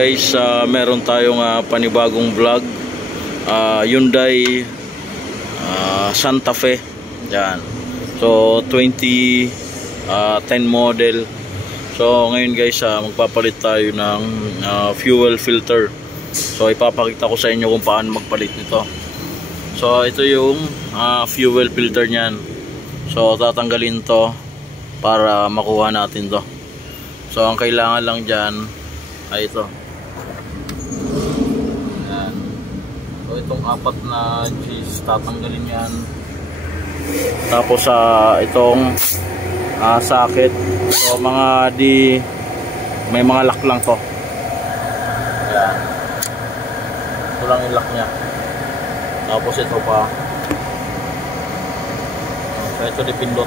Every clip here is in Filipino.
guys, meron tayong panibagong vlog. Hyundai Santa Fe. Yan. So 2010 model. So ngayon guys, magpapalit tayo ng fuel filter. So ipapakita ko sa inyo kung paano magpalit nito. So ito yung fuel filter niyan. So tatanggalin to para makuha natin to. So ang kailangan lang dyan ay ito. Ayan. So itong apat na cheese tatanggalin yan. Tapos itong socket. So may mga lock lang to. Ayan. Ito lang yung lock nya. Tapos ito pa. So ito dipindot.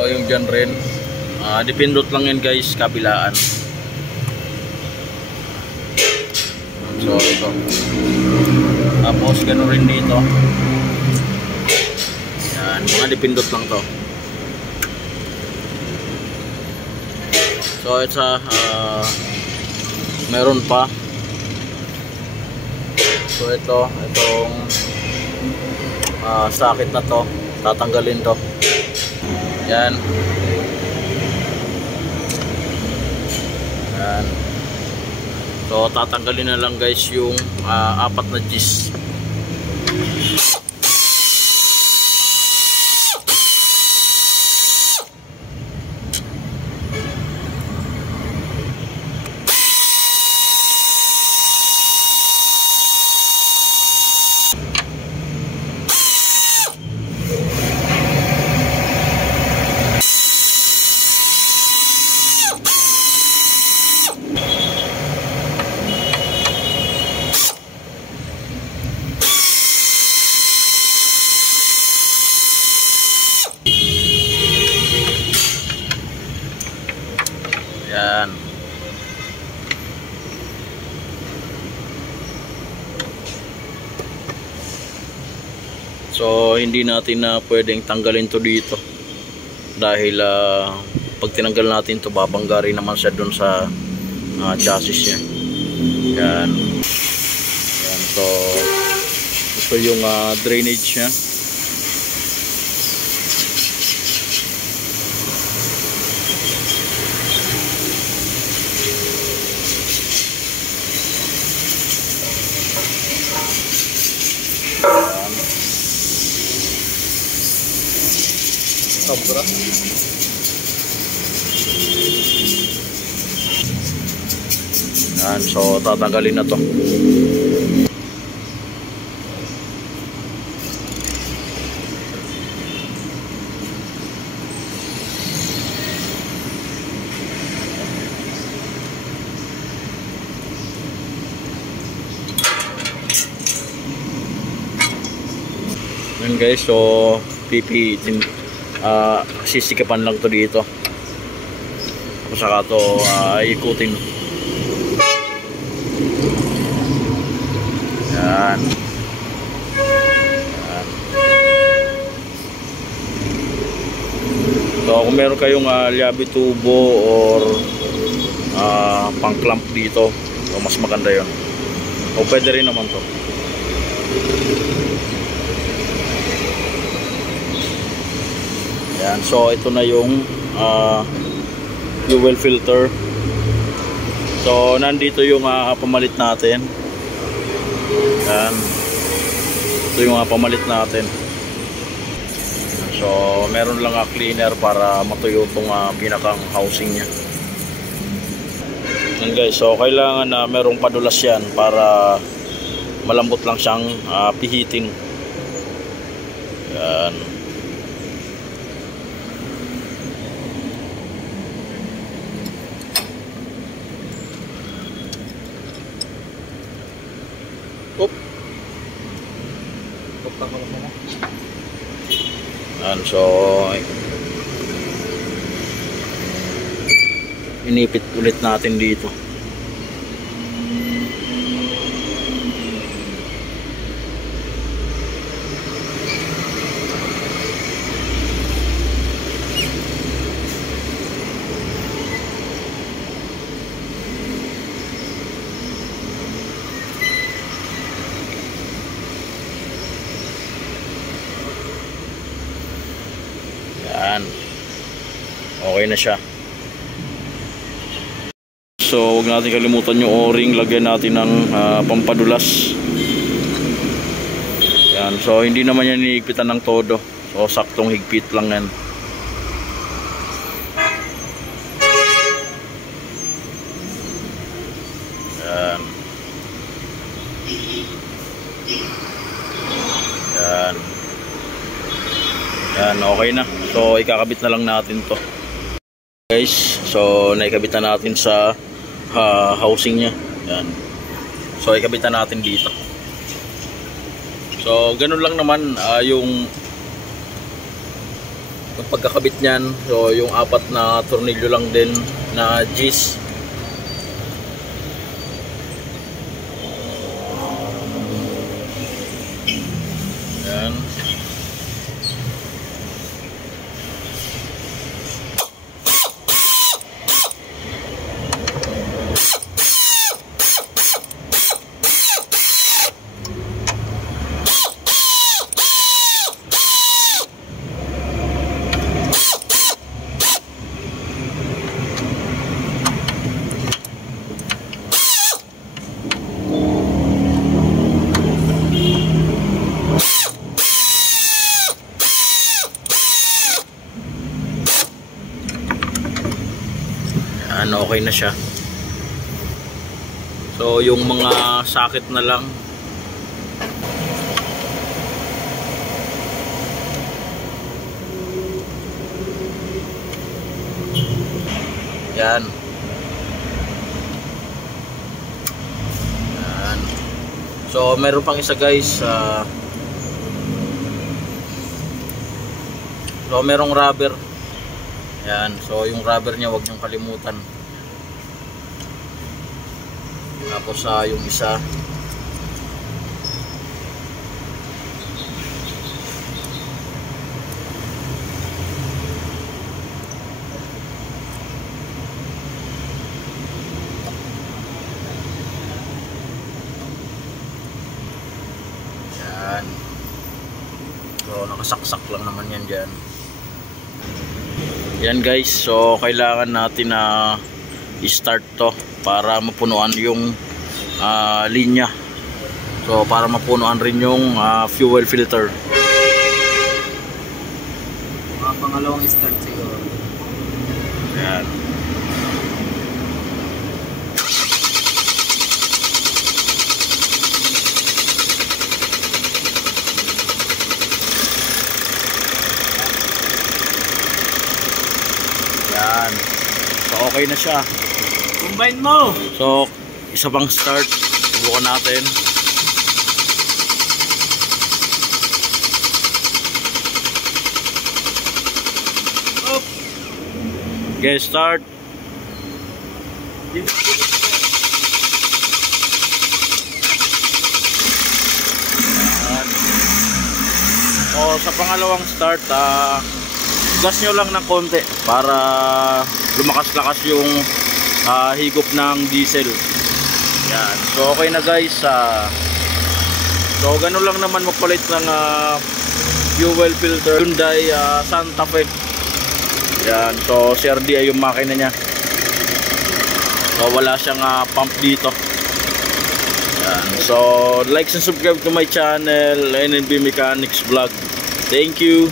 O yung dyan rin, dipindot lang yan guys, kabilaan. So ito. Tapos gano'n rin dito. Yan, mga dipindot lang to. So it's meron pa. So itong socket na to, tatanggalin to. Yan. Yan. So tatanggalin na lang guys yung apat na G's. Yan. So hindi natin na pwedeng tanggalin to dito dahil pag tinanggal natin to babangga rin naman siya dun sa chassis nya. Yan. Yan. So ito yung drainage nya. Sobra. Yan, so tatanggalin na to. Yan guys, so sisikapan lang to dito. Saka to ikutin. Yan. Yan. So kung meron kayong liabi tubo or pang clamp dito, so mas maganda yon. O pwede rin naman to. Yan, so ito na yung fuel filter. So nandito yung pamalit natin. Yan. Ito yung pamalit natin. So meron lang cleaner para matuyo itong pinakang housing nya. Yan guys, so kailangan na merong padulas yan para malambot lang siyang pihitin. Yan. Yan, so inipit ulit natin dito. okay na siya. So huwag natin kalimutan yung o-ring, lagyan natin ng pampadulas. Yan, so hindi naman yan hihigpitan ng todo, so saktong higpit lang yan. Yan. Yan. Yan, okay na. So ikakabit na lang natin to, guys. So naikabit na natin sa housing nya. Yan. So ikabit na natin dito. So ganun lang naman yung pagkakabit niyan. So yung 4 na tornilyo lang din na G's. Yan. Okay na siya. So yung mga socket na lang. Yan. Yan. So meron pang isa, guys. So merong rubber. Yan. So yung rubber niya wag niyong kalimutan. Tapos yung isa, yan. So nakasaksak lang naman yan dyan. Yan, guys. So kailangan natin na i-start to para mapunuan yung linya. So para mapunuan rin yung fuel filter. Pangalawang start siguro. Yan. Yan. So okay na siya. Combine mo. So isa pang start, subukan natin. Up. Okay, start. Yan. So sa pangalawang start, gas nyo lang ng konti para lumakas-lakas yung higop ng diesel. Yan. So okay na, guys. So ganun lang naman magpalit ng fuel filter Hyundai Santa Fe. Yan. So CRDI yung makina niya. So wala siyang pump dito. Yan. So like and subscribe to my channel, NNB Mechanics Vlog. Thank you.